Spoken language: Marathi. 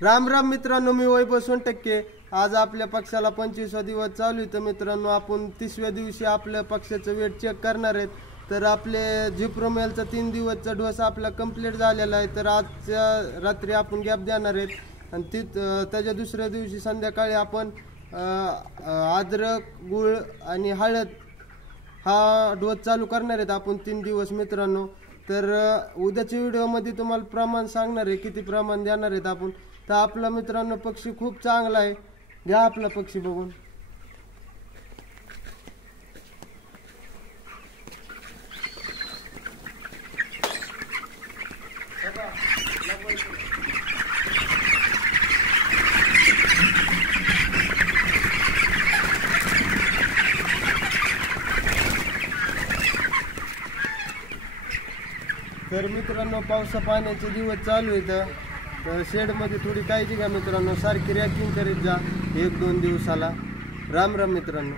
राम राम मित्रांनो, मी वैभव सोनटक्के। आज आपल्या पक्षाला 25वा दिवस चालू आहे। तर मित्रांनो, आपण 30व्या दिवशी आपल्या पक्षाचं वेट चेक करणार आहेत। तर आपले झिप्रोमेलचा 3 दिवसचा डोस आपला कंप्लीट झालेला आहे। तर आजच्या रात्री आपण गॅप देणार आहेत आणि त्याच्या दुसऱ्या दिवशी संध्याकाळी आपण अद्रक, गुळ आणि हळद हा डोस चालू करणार आहेत आपण 3 दिवस मित्रांनो। तर उद्याच्या व्हिडिओमध्ये तुम्हाला प्रमाण सांगणार आहे, किती प्रमाण देणार आहेत आपण। तर आपला मित्रांनो पक्षी खूप चांगला आहे, घ्या आपला पक्षी बघून। तर मित्रांनो, पावसा पाण्याचे दिवस चालू आहेत। तर शेडमध्ये थोडी काळजी घ्या मित्रांनो, सारखी रॅकिंग करीत जा 1-2 दिवसाला। राम राम मित्रांनो।